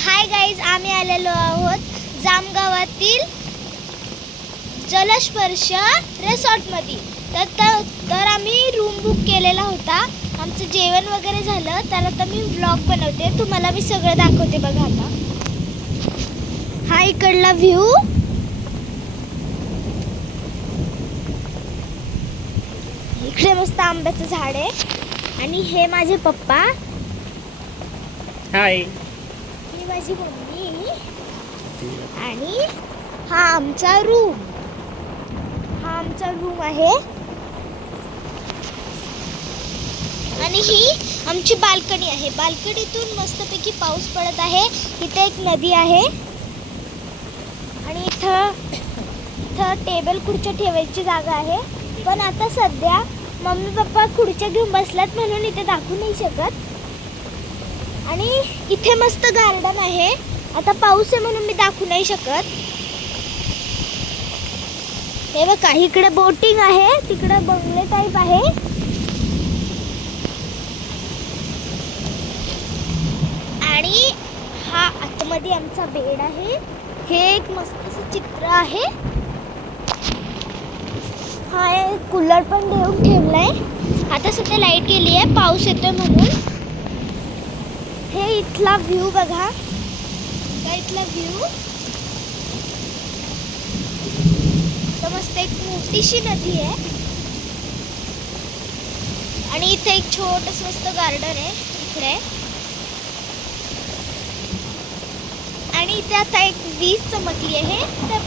Hi guys, आम्ही आलेलो आहोत जामगावातील जलस्पर्श रिसॉर्टमध्ये. तर आम्ही रूम बुक केलेला होता. आमचं जेवण वगैरे झालं. तर आता मी व्लॉग बनवते, तुम्हाला मी सगळं दाखवते. बघा आता हा इकडला व्ह्यू. इकडे मस्त आंब्याचं झाड आहे. आणि हे माझे पप्पा, हाय, ही माझी मम्मी, आणि हा आमचा रूम आहे. आणि ही आमची बाल्कनी आहे. बाल्कनीतून मस्तपैकी पाऊस पडत आहे. इथे एक नदी आहे आणि इथं टेबल खुर्च्या ठेवायची जागा आहे. पण आता सध्या मम्मी पप्पा खुर्च्या घेऊन बसलात म्हणून इथे दाखवू नाही शकत. आणि इथे मस्त गार्डन आहे. आता पाऊस आहे म्हणून मी दाखवू नाही शकत. हे बघा, इकडे बोटिंग आहे, तिकडे बंगले टाईप आहे. आणि हा आतमध्ये आमचा बेड आहे. हे एक मस्त चित्र आहे. हा एक कूलर पण देऊन ठेवलाय. आता सध्या लाईट गेली आहे, पाऊस येतोय म्हणून. हे इथला व्ह्यू बघा, इथला व्ह्यू. तर मस्त एक मोठीशी नदी आहे. आणि इथे एक छोटस मस्त गार्डन आहे इकडे. आणि इथे आता एक वीज चमकली आहे. तर